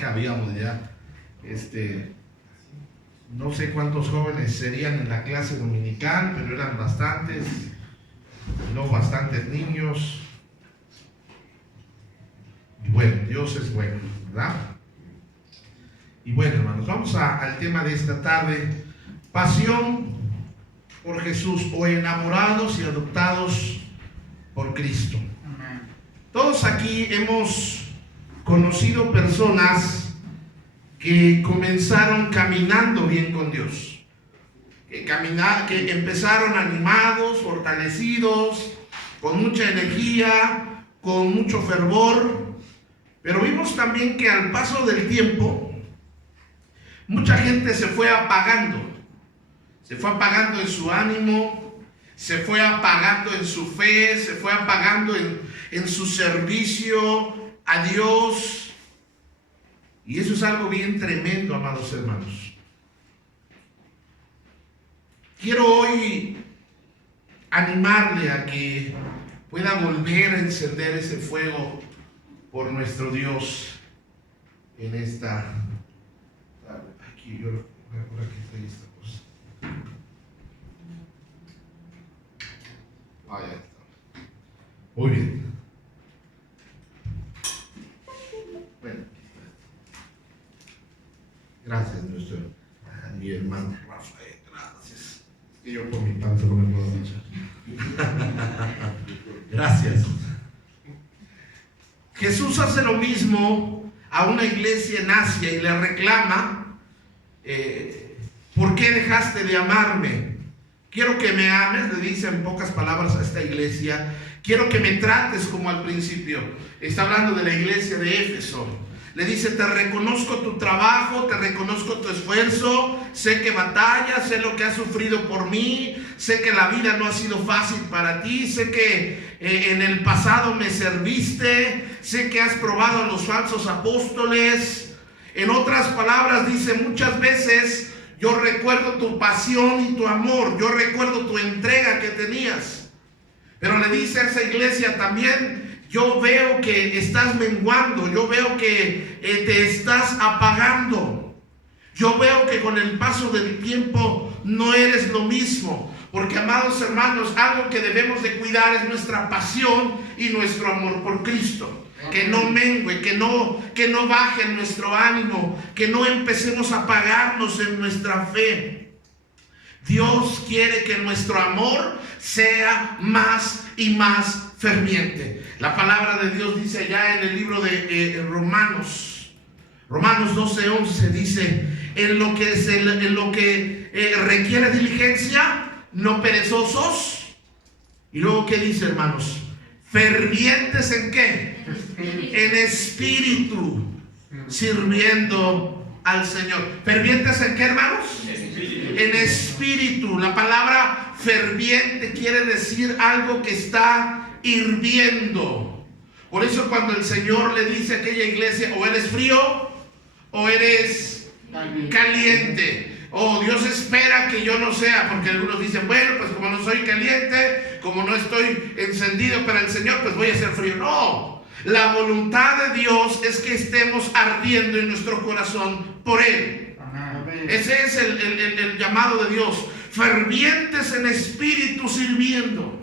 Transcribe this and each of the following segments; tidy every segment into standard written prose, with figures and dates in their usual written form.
cabíamos ya. No sé cuántos jóvenes serían en la clase dominical, pero eran bastantes, no bastantes niños. Y bueno, Dios es bueno, ¿verdad? Y bueno, hermanos, vamos al tema de esta tarde: pasión por Jesús, o enamorados y adoptados por Cristo. Todos aquí hemos conocido personas que comenzaron caminando bien con Dios, que empezaron animados, fortalecidos, con mucha energía, con mucho fervor, pero vimos también que al paso del tiempo mucha gente se fue apagando en su ánimo, se fue apagando en su fe, se fue apagando en su servicio a Dios. Y eso es algo bien tremendo, amados hermanos. Quiero hoy animarle a que pueda volver a encender ese fuego por nuestro Dios en esta tarde. Aquí yo por aquí estoy esta cosa. Ah, ya está. Muy bien. Bueno. Gracias, mi hermano Rafael, gracias. Es que yo por mi panza no me puedo echar. Gracias. Jesús hace lo mismo a una iglesia en Asia y le reclama: ¿por qué dejaste de amarme? Quiero que me ames, le dice en pocas palabras a esta iglesia. Quiero que me trates como al principio. Está hablando de la iglesia de Éfeso. Le dice: te reconozco tu trabajo, te reconozco tu esfuerzo, sé que batallas, sé lo que has sufrido por mí, sé que la vida no ha sido fácil para ti, sé que en el pasado me serviste, sé que has probado a los falsos apóstoles. En otras palabras dice: muchas veces yo recuerdo tu pasión y tu amor, yo recuerdo tu entrega que tenías. Pero le dice a esa iglesia también: yo veo que estás menguando, yo veo que te estás apagando. Yo veo que con el paso del tiempo no eres lo mismo. Porque, amados hermanos, algo que debemos de cuidar es nuestra pasión y nuestro amor por Cristo. Que no mengue, que no baje nuestro ánimo, que no empecemos a apagarnos en nuestra fe. Dios quiere que nuestro amor sea más y más ferviente. La palabra de Dios dice allá en el libro de Romanos 12:11, dice: en lo que requiere diligencia, no perezosos. Y luego, ¿qué dice, hermanos? Fervientes ¿en qué? En espíritu, sirviendo al Señor. ¿Fervientes en qué, hermanos? En espíritu. La palabra ferviente quiere decir algo que está hirviendo. Por eso cuando el Señor le dice a aquella iglesia: o eres frío o eres caliente. Oh, Dios espera que yo no sea, porque algunos dicen: bueno, pues como no soy caliente, como no estoy encendido para el Señor, pues voy a ser frío. No, la voluntad de Dios es que estemos ardiendo en nuestro corazón por Él. Ese es el llamado de Dios: fervientes en espíritu, sirviendo.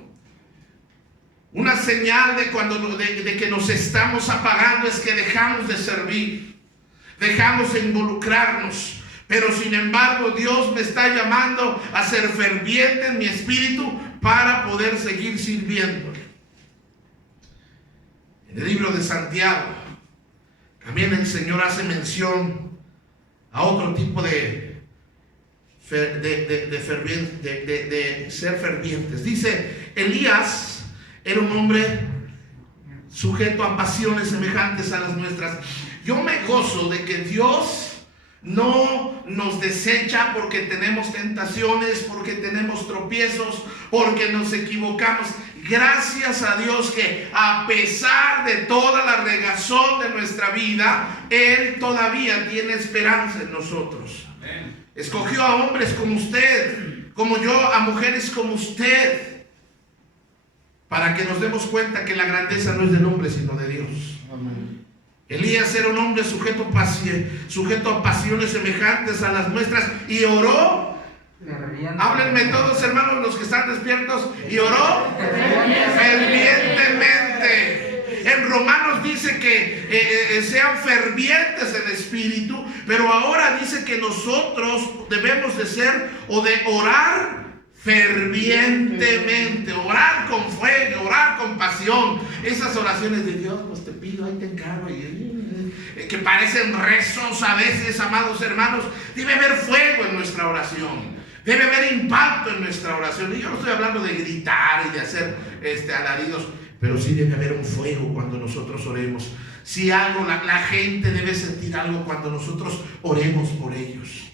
Una señal de que nos estamos apagando es que dejamos de servir, dejamos de involucrarnos. Pero sin embargo, Dios me está llamando a ser ferviente en mi espíritu para poder seguir sirviéndole. En el libro de Santiago también el Señor hace mención a otro tipo de ser fervientes. Dice: Elías era un hombre sujeto a pasiones semejantes a las nuestras. Yo me gozo de que Dios no nos desecha porque tenemos tentaciones, porque tenemos tropiezos, porque nos equivocamos. Gracias a Dios que a pesar de toda la regazón de nuestra vida, Él todavía tiene esperanza en nosotros. Amén. Escogió a hombres como usted, como yo, a mujeres como usted, para que nos demos cuenta que la grandeza no es del hombre sino de Dios. Amén. Elías era un hombre sujeto a pasiones semejantes a las nuestras y oró. Háblenme todos, hermanos, los que están despiertos. Y oró fervientemente. En Romanos dice que sean fervientes en espíritu, pero ahora dice que nosotros debemos de ser o de orar fervientemente, orar con fuego, orar con pasión. Esas oraciones de Dios, pues te pido, ahí te encargo, que parecen rezos a veces, amados hermanos. Debe haber fuego en nuestra oración, debe haber impacto en nuestra oración. Y yo no estoy hablando de gritar y de hacer alaridos, pero sí debe haber un fuego cuando nosotros oremos. Si algo, la gente debe sentir algo cuando nosotros oremos por ellos.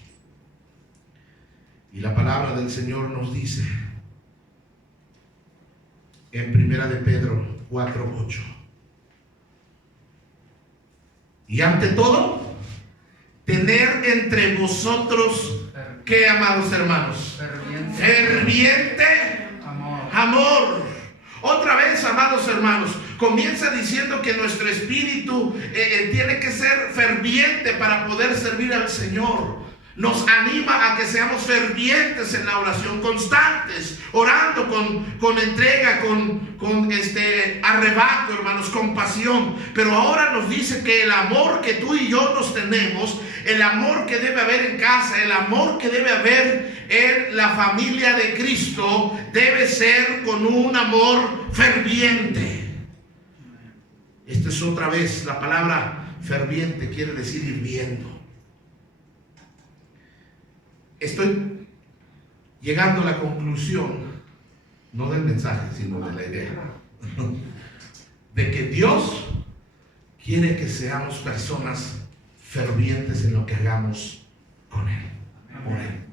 Y la palabra del Señor nos dice en 1 de Pedro 4:8. Y ante todo, tener entre vosotros, ¿qué, amados hermanos? Ferviente amor. Otra vez, amados hermanos, comienza diciendo que nuestro espíritu tiene que ser ferviente para poder servir al Señor. Nos anima a que seamos fervientes en la oración, constantes, orando con entrega, con arrebato, hermanos, con pasión. Pero ahora nos dice que el amor que tú y yo nos tenemos, el amor que debe haber en casa, el amor que debe haber en la familia de Cristo, debe ser con un amor ferviente. Esta es otra vez la palabra ferviente, quiere decir hirviendo. Estoy llegando a la conclusión, no del mensaje, sino de la idea, de que Dios quiere que seamos personas fervientes en lo que hagamos con Él, por Él.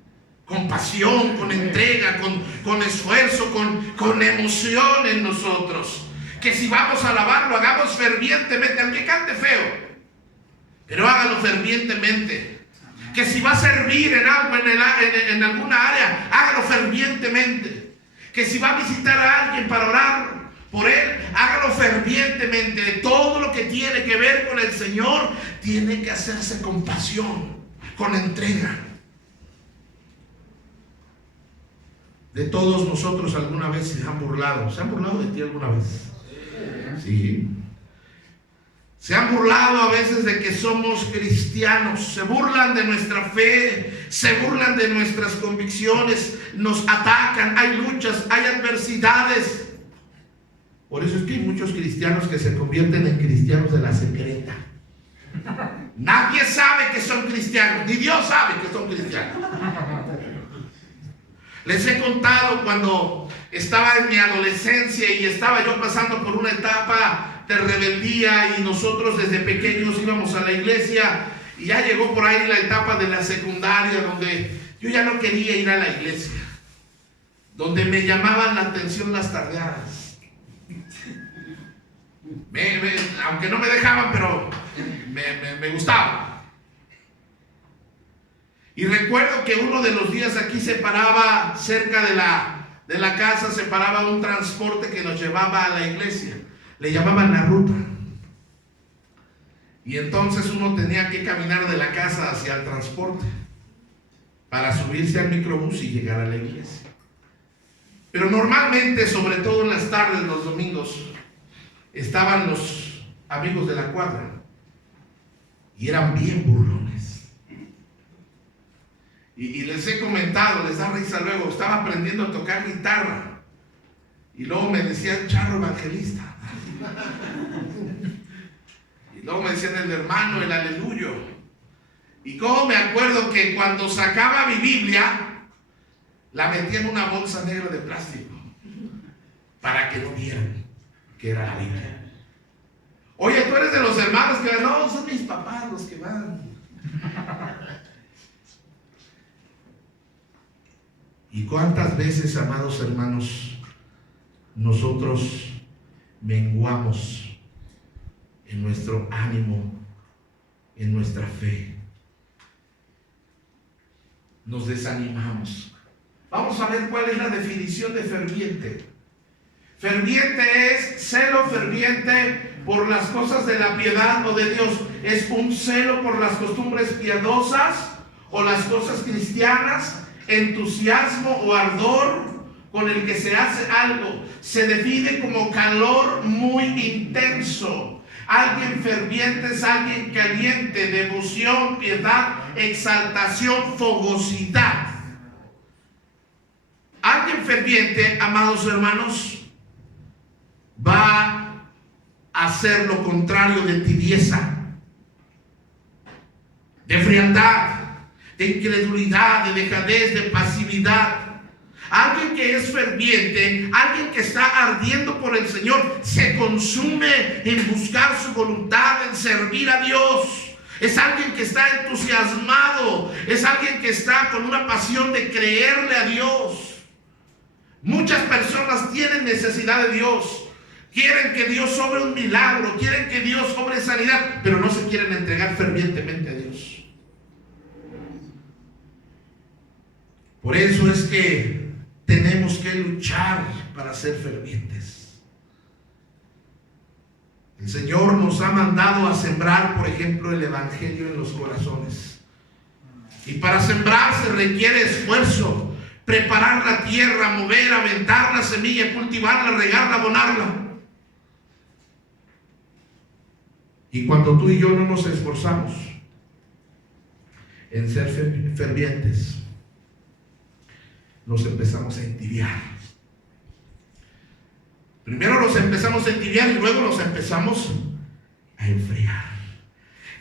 Con pasión, con entrega, con esfuerzo, con emoción en nosotros. Que si vamos a alabar, lo hagamos fervientemente, aunque cante feo, pero hágalo fervientemente. Que si va a servir en algo, en alguna área, hágalo fervientemente. Que si va a visitar a alguien para orar por él, hágalo fervientemente. Todo lo que tiene que ver con el Señor tiene que hacerse con pasión, con entrega. De todos nosotros alguna vez se han burlado. ¿Se han burlado de ti alguna vez? Sí. Se han burlado a veces de que somos cristianos, se burlan de nuestra fe, se burlan de nuestras convicciones, nos atacan, hay luchas, hay adversidades. Por eso es que hay muchos cristianos que se convierten en cristianos de la secreta. Nadie sabe que son cristianos, ni Dios sabe que son cristianos. Les he contado cuando estaba en mi adolescencia y estaba yo pasando por una etapa de rebeldía y nosotros desde pequeños íbamos a la iglesia y ya llegó por ahí la etapa de la secundaria donde yo ya no quería ir a la iglesia, donde me llamaban la atención las tardeadas. Aunque no me dejaban, pero me gustaba. Y recuerdo que uno de los días aquí se paraba cerca de la casa, se paraba un transporte que nos llevaba a la iglesia. Le llamaban la ruta. Y entonces uno tenía que caminar de la casa hacia el transporte para subirse al microbús y llegar a la iglesia. Pero normalmente, sobre todo en las tardes, los domingos, estaban los amigos de la cuadra y eran bien burlones. Y les he comentado, les da risa luego, estaba aprendiendo a tocar guitarra y luego me decían charro evangelista. Y luego me decían el hermano, el aleluyo. Y como me acuerdo que cuando sacaba mi Biblia, la metía en una bolsa negra de plástico para que no vieran que era la Biblia. Oye, tú eres de los hermanos que van, no, son mis papás los que van. ¿Y cuántas veces, amados hermanos, nosotros menguamos en nuestro ánimo, en nuestra fe? Nos desanimamos. Vamos a ver cuál es la definición de ferviente. Ferviente es celo ferviente por las cosas de la piedad o de Dios? ¿Es un celo por las costumbres piadosas o las cosas cristianas? ¿Entusiasmo o ardor con el que se hace algo? Se define como calor muy intenso. Alguien ferviente es alguien caliente, devoción, piedad, exaltación, fogosidad. Alguien ferviente, amados hermanos, va a hacer lo contrario de tibieza, de frialdad, de incredulidad, de dejadez, de pasividad. Alguien que es ferviente, alguien que está ardiendo por el Señor, se consume en buscar su voluntad, en servir a Dios. Es alguien que está entusiasmado, es alguien que está con una pasión de creerle a Dios. Muchas personas tienen necesidad de Dios, quieren que Dios obre un milagro, quieren que Dios obre sanidad, pero no se quieren entregar fervientemente a Dios. Por eso es que tenemos que luchar para ser fervientes. El Señor nos ha mandado a sembrar, por ejemplo, el Evangelio en los corazones. Y para sembrar se requiere esfuerzo, preparar la tierra, mover, aventar la semilla, cultivarla, regarla, abonarla. Y cuando tú y yo no nos esforzamos en ser fervientes, nos empezamos a entibiar. Primero nos empezamos a entibiar y luego nos empezamos a enfriar.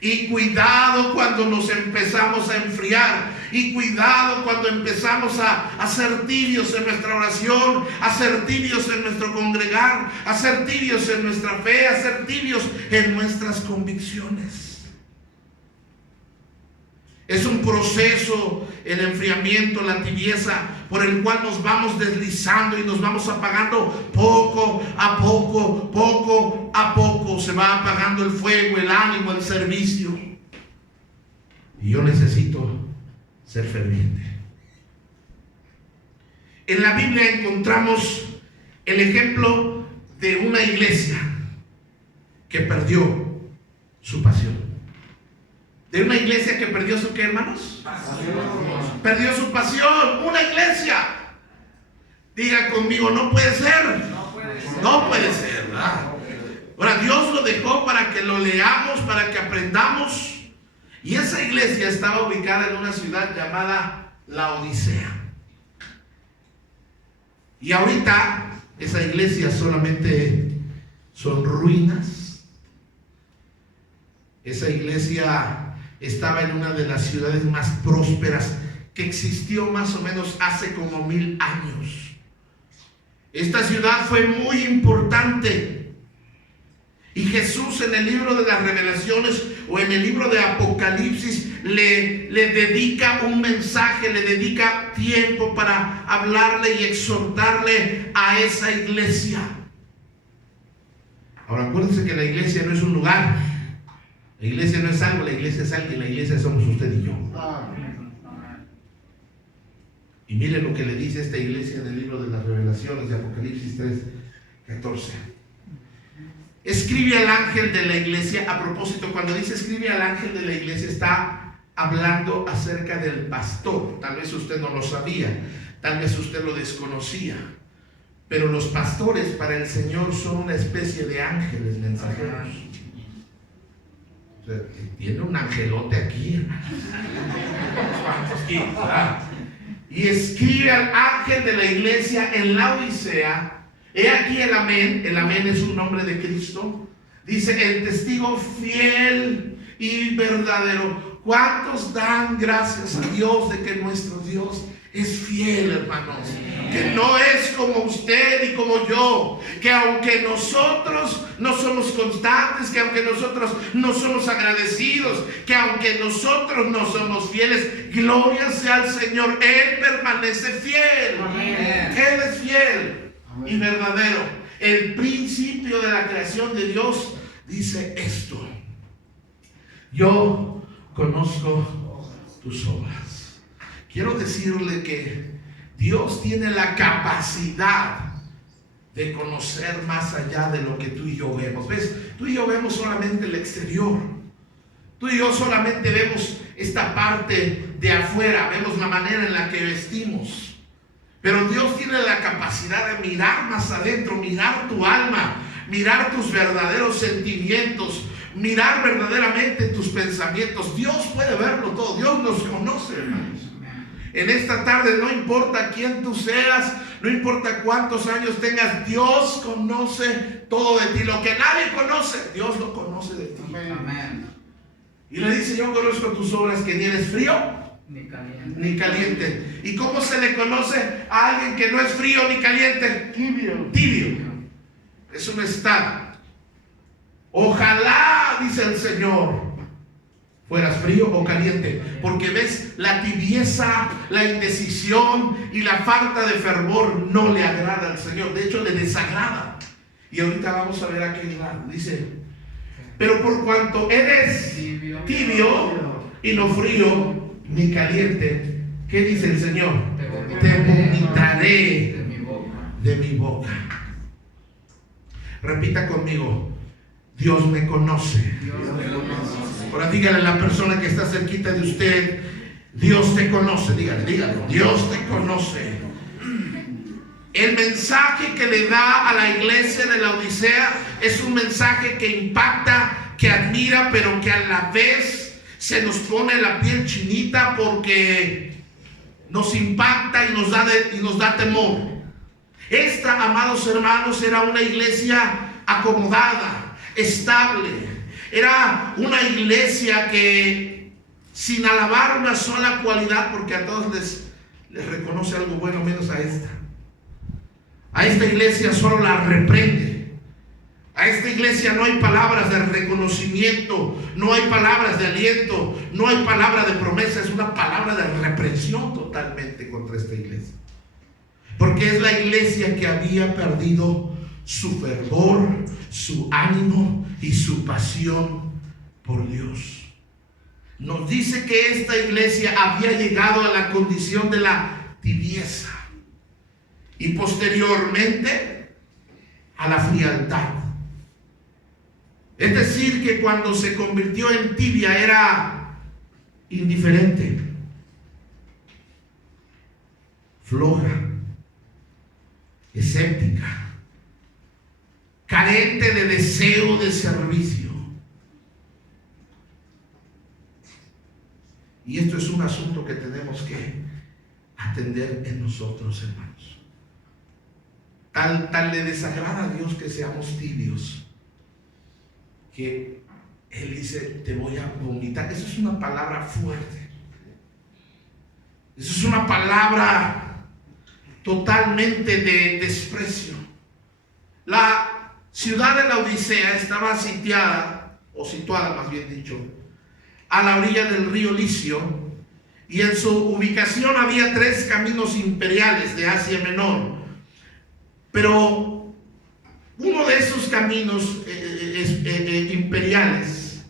Y cuidado cuando nos empezamos a enfriar. Y cuidado cuando empezamos a ser tibios en nuestra oración, a ser tibios en nuestro congregar, a ser tibios en nuestra fe, a ser tibios en nuestras convicciones. Es un proceso, el enfriamiento, la tibieza, por el cual nos vamos deslizando y nos vamos apagando poco a poco, poco a poco. Se va apagando el fuego, el ánimo, el servicio. Y yo necesito ser ferviente. En la Biblia encontramos el ejemplo de una iglesia que perdió su pasión. De una iglesia que perdió su ¿qué, hermanos? Pasión. Perdió su pasión. Una iglesia. Diga conmigo, no puede ser. No puede ser, ¿verdad? Ahora, Dios lo dejó para que lo leamos, para que aprendamos. Y esa iglesia estaba ubicada en una ciudad llamada Laodicea. Y ahorita esa iglesia solamente son ruinas. Esa iglesia estaba en una de las ciudades más prósperas que existió más o menos hace como 1000 años. Esta ciudad fue muy importante. Y Jesús en el libro de las Revelaciones o en el libro de Apocalipsis le dedica un mensaje, le dedica tiempo para hablarle y exhortarle a esa iglesia. Ahora acuérdense que la iglesia no es un lugar. La iglesia no es algo, la iglesia es alguien, la iglesia somos usted y yo. Y miren lo que le dice esta iglesia en el libro de las Revelaciones de Apocalipsis 3:14. Escribe al ángel de la iglesia. A propósito, cuando dice escribe al ángel de la iglesia, está hablando acerca del pastor. Tal vez usted no lo sabía, tal vez usted lo desconocía, pero los pastores para el Señor son una especie de ángeles mensajeros. O sea, tiene un angelote aquí, y escribe al ángel de la iglesia en Laodicea. He aquí el amén. El amén es un nombre de Cristo. Dice el testigo fiel y verdadero. ¿Cuántos dan gracias a Dios de que nuestro Dios es fiel, hermanos? Que no es como usted y como yo, que aunque nosotros no somos constantes, que aunque nosotros no somos agradecidos, que aunque nosotros no somos fieles, gloria sea al Señor, Él permanece fiel. Amén. Él es fiel y verdadero. El principio de la creación de Dios dice esto: yo conozco tus obras. Quiero decirle que Dios tiene la capacidad de conocer más allá de lo que tú y yo vemos. ¿Ves? Tú y yo vemos solamente el exterior. Tú y yo solamente vemos esta parte de afuera, vemos la manera en la que vestimos. Pero Dios tiene la capacidad de mirar más adentro, mirar tu alma, mirar tus verdaderos sentimientos, mirar verdaderamente tus pensamientos. Dios puede verlo todo. Dios nos conoce, hermanos. En esta tarde, no importa quién tú seas, no importa cuántos años tengas, Dios conoce todo de ti. Lo que nadie conoce, Dios lo conoce de ti. Amén. Y le dice: yo conozco tus obras, que ni eres frío ni caliente. ¿Y cómo se le conoce a alguien que no es frío ni caliente? Tibio. Es un estado. Ojalá, dice el Señor, fueras frío o caliente, porque ves, la tibieza, la indecisión y la falta de fervor no le agrada al Señor. De hecho, le desagrada. Y ahorita vamos a ver a qué grado. Dice: pero por cuanto eres tibio y no frío ni caliente, ¿qué dice el Señor? Te vomitaré de mi boca. Repita conmigo: Dios me conoce. Ahora dígale a la persona que está cerquita de usted: Dios te conoce. Dígalo: Dios te conoce. El mensaje que le da a la iglesia de la Odisea es un mensaje que impacta, que admira, pero que a la vez se nos pone la piel chinita, porque nos impacta y nos da temor. Esta, amados hermanos, era una iglesia acomodada, estable. Era una iglesia que, sin alabar una sola cualidad, porque a todos les reconoce algo bueno, menos a esta. A esta iglesia solo la reprende. A esta iglesia no hay palabras de reconocimiento, no hay palabras de aliento, no hay palabra de promesa. Es una palabra de reprensión totalmente contra esta iglesia, porque es la iglesia que había perdido su fervor, su ánimo y su pasión por Dios. Nos dice que esta iglesia había llegado a la condición de la tibieza y posteriormente a la frialdad. Es decir, que cuando se convirtió en tibia era indiferente, floja, escéptica, carente de deseo de servicio. Y esto es un asunto que tenemos que atender en nosotros, hermanos. Tal le desagrada a Dios que seamos tibios, que Él dice: te voy a vomitar. Eso es una palabra fuerte. Eso es una palabra totalmente de desprecio. La ciudad de la Odisea estaba sitiada, o situada más bien dicho, a la orilla del río Licio, y en su ubicación había 3 caminos imperiales de Asia Menor. Pero uno de esos caminos imperiales,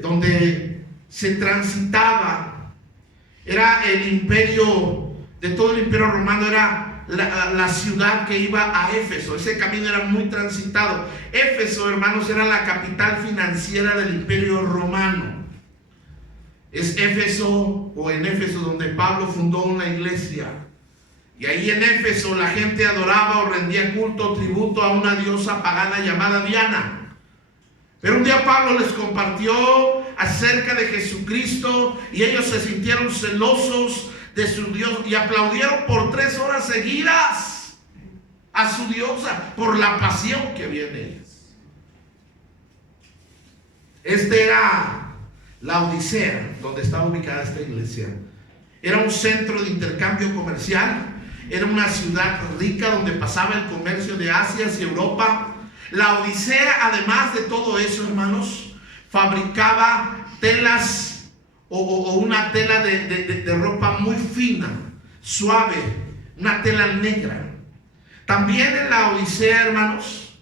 donde se transitaba, era el imperio, de todo el imperio romano, era la ciudad que iba a Éfeso. Ese camino era muy transitado. Éfeso, hermanos, era la capital financiera del imperio romano. Es Éfeso, o en Éfeso, donde Pablo fundó una iglesia. Y ahí en Éfeso la gente adoraba o rendía culto o tributo a una diosa pagana llamada Diana. Pero un día Pablo les compartió acerca de Jesucristo y ellos se sintieron celosos de su Dios y aplaudieron por 3 horas seguidas a su diosa por la pasión que había en ellos. Este era la Odisea, donde estaba ubicada esta iglesia. Era un centro de intercambio comercial. Era una ciudad rica donde pasaba el comercio de Asia hacia Europa. La Odisea, además de todo eso, hermanos, fabricaba telas o una tela de ropa muy fina, suave, una tela negra. También en la Odisea, hermanos,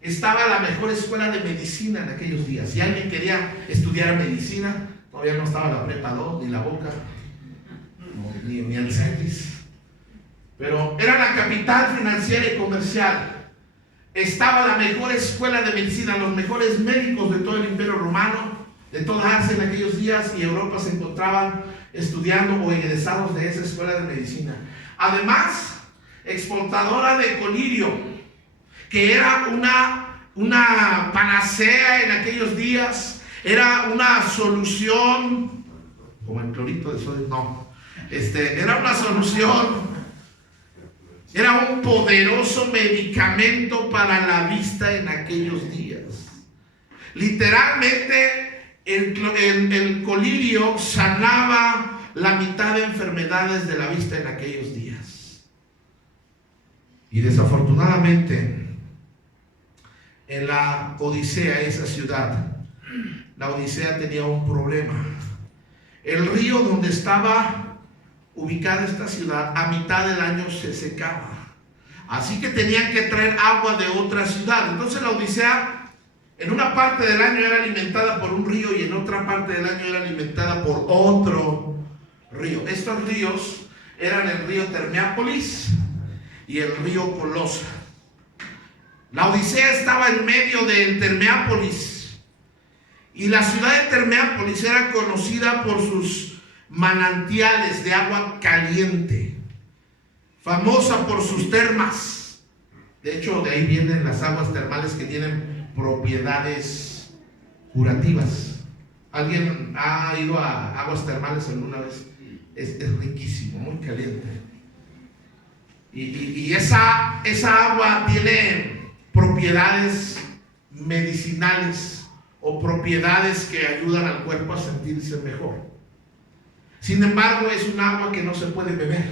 estaba la mejor escuela de medicina en aquellos días. Si alguien quería estudiar medicina, todavía no estaba la prepa 2, ni la Boca, ni el CETIS. pero era la capital financiera y comercial. Estaba la mejor escuela de medicina, los mejores médicos de todo el Imperio Romano, de toda Asia en aquellos días y Europa se encontraban estudiando o egresados de esa escuela de medicina. Además, exportadora de colirio, que era una panacea en aquellos días, era una solución, como el clorito de sodio, no, era una solución, era un poderoso medicamento para la vista en aquellos días. Literalmente, el colirio sanaba la mitad de enfermedades de la vista en aquellos días. Y desafortunadamente, en la Odisea, esa ciudad, la Odisea tenía un problema. El río donde estaba ubicada esta ciudad, a mitad del año se secaba. Así que tenían que traer agua de otra ciudad. Entonces la Odisea, en una parte del año era alimentada por un río y en otra parte del año era alimentada por otro río. Estos ríos eran el río Termeápolis y el río Colosa. La Odisea estaba en medio del Termeápolis y la ciudad de Termeápolis era conocida por sus manantiales de agua caliente, famosa por sus termas. De hecho, de ahí vienen las aguas termales que tienen propiedades curativas. ¿Alguien ha ido a aguas termales alguna vez? Es riquísimo, muy caliente. Y esa agua tiene propiedades medicinales o propiedades que ayudan al cuerpo a sentirse mejor. Sin embargo, es un agua que no se puede beber.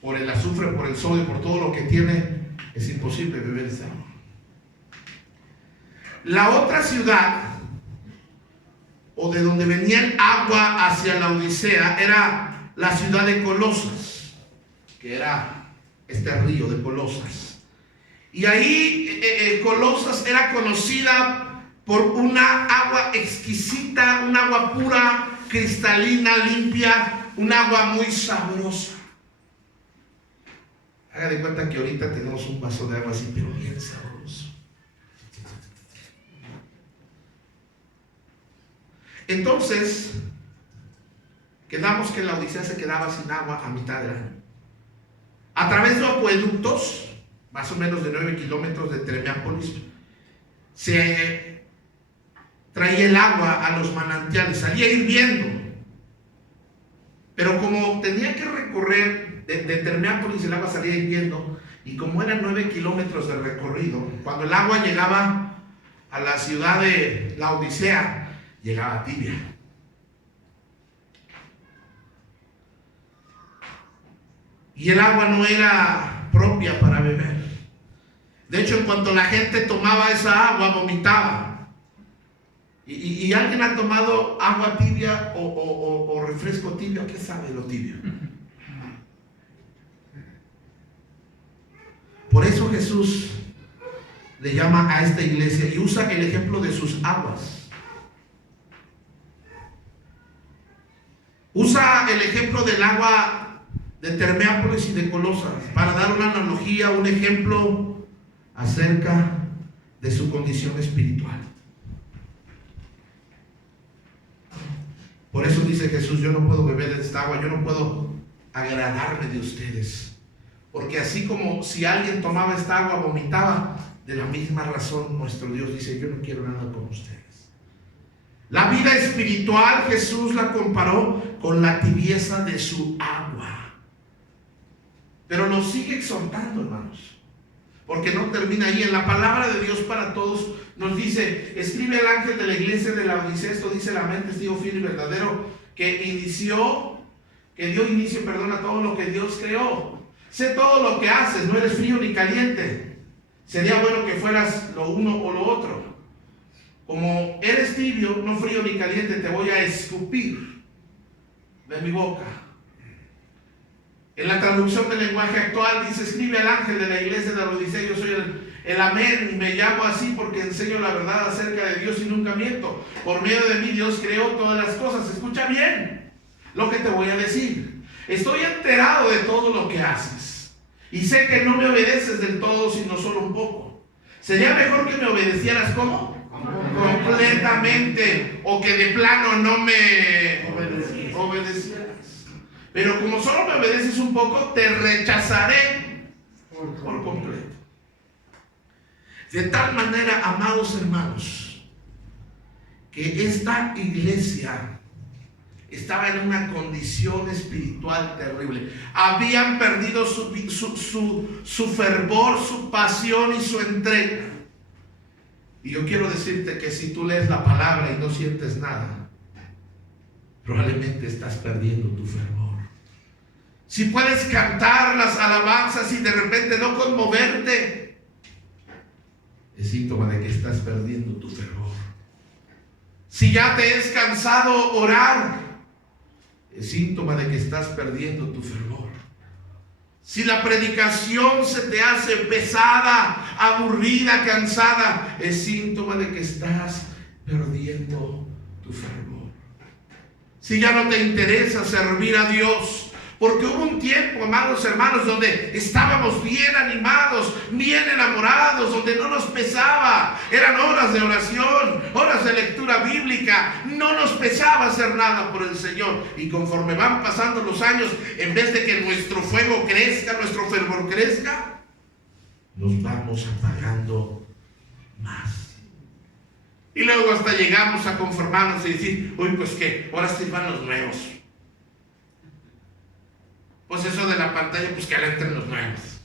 Por el azufre, por el sodio, por todo lo que tiene, es imposible beber esa agua. La otra ciudad, o de donde venía el agua hacia la Odisea, era la ciudad de Colosas, que era este río de Colosas. Y ahí Colosas era conocida por una agua exquisita, un agua pura, cristalina, limpia, un agua muy sabrosa. Haga de cuenta que ahorita tenemos un vaso de agua así, pero bien sabroso. Entonces, quedamos que la Odisea se quedaba sin agua a mitad del año. A través de acueductos, más o menos de 9 kilómetros de Termeápolis, se traía el agua a los manantiales, salía hirviendo. Pero como tenía que recorrer de Termeápolis, el agua salía hirviendo, y como eran 9 kilómetros de recorrido, cuando el agua llegaba a la ciudad de la Odisea, llegaba tibia. Y el agua no era propia para beber. De hecho, en cuanto la gente tomaba esa agua, vomitaba. ¿Y alguien ha tomado agua tibia o refresco tibio? ¿Qué sabe lo tibio? Por eso Jesús le llama a esta iglesia y usa el ejemplo de sus aguas. Usa el ejemplo del agua de Termeápolis y de Colosas para dar una analogía, un ejemplo acerca de su condición espiritual. Por eso dice Jesús: yo no puedo beber de esta agua, yo no puedo agradarme de ustedes. Porque así como si alguien tomaba esta agua, vomitaba, de la misma razón nuestro Dios dice: yo no quiero nada con ustedes. La vida espiritual Jesús la comparó con la tibieza de su agua. Pero nos sigue exhortando, hermanos, porque no termina ahí. En la palabra de Dios para todos nos dice: escribe el ángel de la iglesia de la Odisea, esto dice el amén, testigo fiel y verdadero, que dio inicio a todo lo que Dios creó. Sé todo lo que haces, no eres frío ni caliente. Sería bueno que fueras lo uno o lo otro. Como eres tibio, no frío ni caliente, te voy a escupir de mi boca. En la traducción del lenguaje actual dice: escribe al ángel de la iglesia de la Odisea, yo soy el amén, y me llamo así porque enseño la verdad acerca de Dios y nunca miento. Por medio de mí Dios creó todas las cosas. Escucha bien lo que te voy a decir. Estoy enterado de todo lo que haces. Y sé que no me obedeces del todo, sino solo un poco. Sería mejor que me obedecieras, ¿cómo? Completamente. O que de plano no me obedecieras. Pero como solo me obedeces un poco, te rechazaré por completo. De tal manera, amados hermanos, que esta iglesia estaba en una condición espiritual terrible. Habían perdido su fervor, su pasión y su entrega. Y yo quiero decirte que si tú lees la palabra y no sientes nada, probablemente estás perdiendo tu fervor. Si puedes cantar las alabanzas y de repente no conmoverte, es síntoma de que estás perdiendo tu fervor. Si ya te es cansado orar, es síntoma de que estás perdiendo tu fervor. Si la predicación se te hace pesada, aburrida, cansada, es síntoma de que estás perdiendo tu fervor. Si ya no te interesa servir a Dios, porque hubo un tiempo, amados hermanos, donde estábamos bien animados, bien enamorados, donde no nos pesaba. Eran horas de oración, horas de lectura bíblica. No nos pesaba hacer nada por el Señor. Y conforme van pasando los años, en vez de que nuestro fuego crezca, nuestro fervor crezca, nos vamos apagando más. Y luego hasta llegamos a conformarnos y decir, uy, pues qué, ahora sí van los nuevos. Pues eso de la pantalla, pues que le entren los nuevos.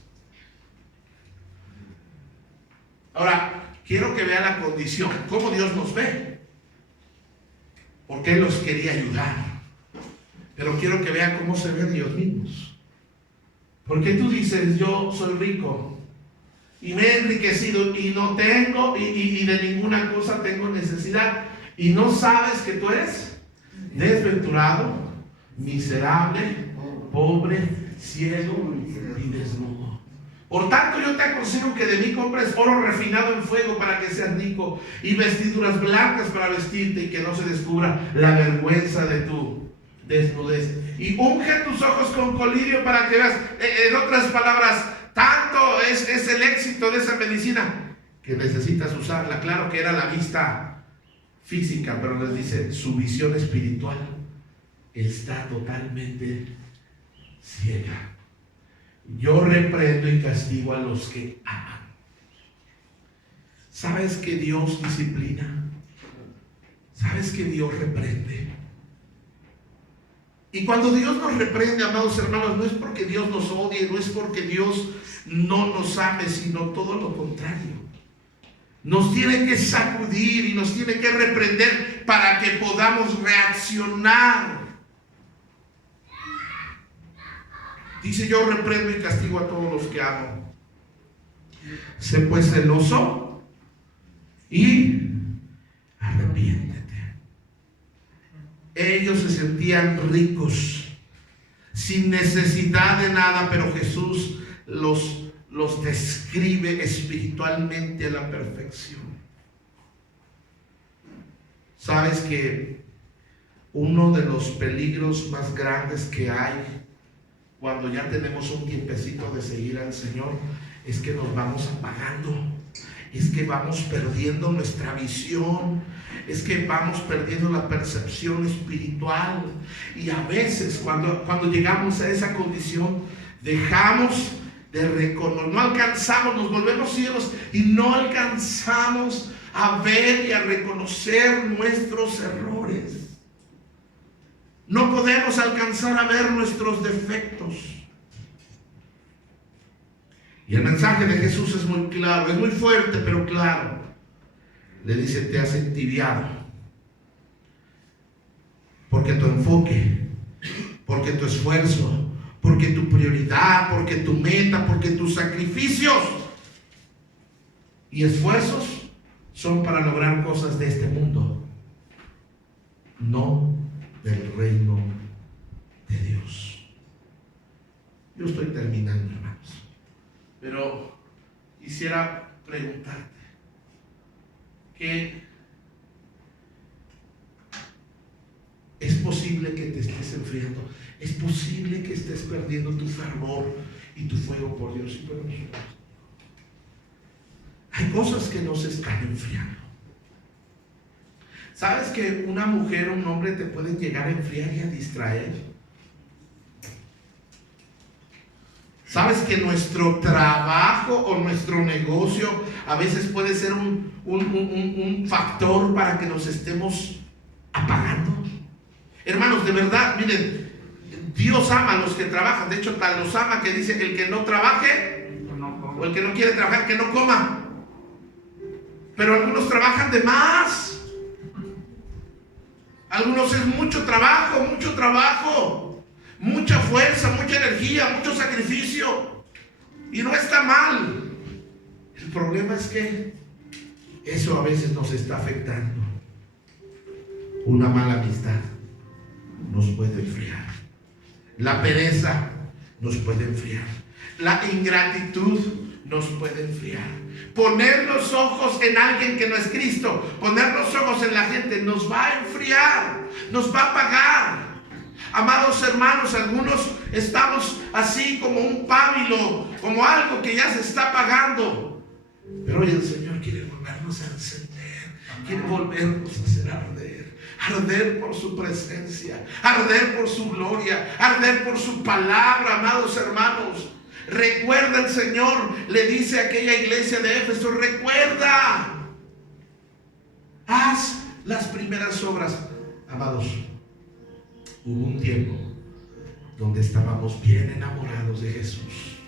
Ahora, quiero que vea la condición, cómo Dios nos ve. Porque Él los quería ayudar. Pero quiero que vea cómo se ven ellos mismos. Porque tú dices, yo soy rico y me he enriquecido y no tengo, y de ninguna cosa tengo necesidad. Y no sabes que tú eres desventurado, miserable, pobre, ciego y desnudo. Por tanto, yo te aconsejo que de mí compres oro refinado en fuego para que seas rico, y vestiduras blancas para vestirte y que no se descubra la vergüenza de tu desnudez. Y unge tus ojos con colirio para que veas. En otras palabras, tanto es el éxito de esa medicina que necesitas usarla. Claro que era la vista física, pero les dice, su visión espiritual está totalmente ciega. Yo reprendo y castigo a los que aman. ¿Sabes que Dios disciplina? ¿Sabes que Dios reprende? Y cuando Dios nos reprende, amados hermanos, no es porque Dios nos odie, no es porque Dios no nos ame, sino todo lo contrario. Nos tiene que sacudir y nos tiene que reprender para que podamos reaccionar. Dice, yo reprendo y castigo a todos los que amo. Sé pues celoso y arrepiéntete. Ellos se sentían ricos, sin necesidad de nada, pero Jesús los describe espiritualmente a la perfección. ¿Sabes que uno de los peligros más grandes que hay cuando ya tenemos un tiempecito de seguir al Señor es que nos vamos apagando? Es que vamos perdiendo nuestra visión, es que vamos perdiendo la percepción espiritual. Y a veces cuando llegamos a esa condición, dejamos de reconocer, no alcanzamos, nos volvemos ciegos y no alcanzamos a ver y a reconocer nuestros errores. No podemos alcanzar a ver nuestros defectos. Y el mensaje de Jesús es muy claro, es muy fuerte, pero claro. Le dice, te has entibiado. Porque tu enfoque, porque tu esfuerzo, porque tu prioridad, porque tu meta, porque tus sacrificios y esfuerzos son para lograr cosas de este mundo, no del reino de Dios. Yo estoy terminando, hermanos, pero quisiera preguntarte que es posible que te estés enfermando. enfriando. Es posible que estés perdiendo tu fervor y tu fuego por Dios. Hay cosas que no se están enfriando. ¿Sabes que una mujer o un hombre te pueden llegar a enfriar y a distraer? ¿Sabes que nuestro trabajo o nuestro negocio a veces puede ser un factor para que nos estemos apagando? Hermanos, de verdad, miren, Dios ama a los que trabajan. De hecho, tal los ama que dice: el que no trabaje, o el que no quiere trabajar, que no coma. Pero algunos trabajan de más. Algunos es mucho trabajo, mucha fuerza, mucha energía, mucho sacrificio. Y no está mal. El problema es que eso a veces nos está afectando. Una mala amistad nos puede enfriar. La pereza nos puede enfriar. La ingratitud nos puede enfriar. Poner los ojos en alguien que no es Cristo, poner los ojos en la gente, nos va a enfriar, nos va a apagar. Amados hermanos, algunos estamos así como un pábilo, como algo que ya se está apagando. Pero hoy el Señor quiere volvernos a encender, quiere volvernos a hacer arder. Arder por su presencia, arder por su gloria, arder por su palabra, amados hermanos. Recuerda, el Señor le dice a aquella iglesia de Éfeso: recuerda, haz las primeras obras. Amados, hubo un tiempo donde estábamos bien enamorados de Jesús.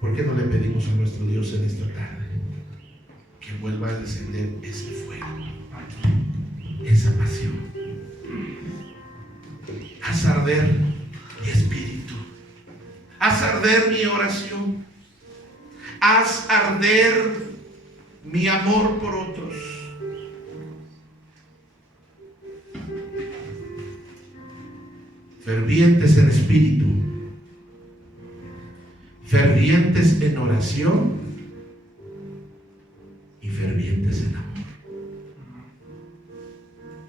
¿Por qué no le pedimos a nuestro Dios en esta tarde que vuelva a encender ese fuego, esa pasión? Haz arder mi espíritu, haz arder mi oración, haz arder mi amor por otros. Fervientes en espíritu, fervientes en oración y fervientes en amor.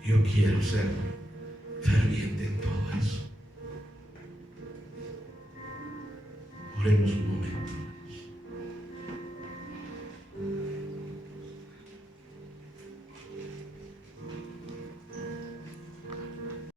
Yo quiero ser ferviente en todo eso. Oremos un momento.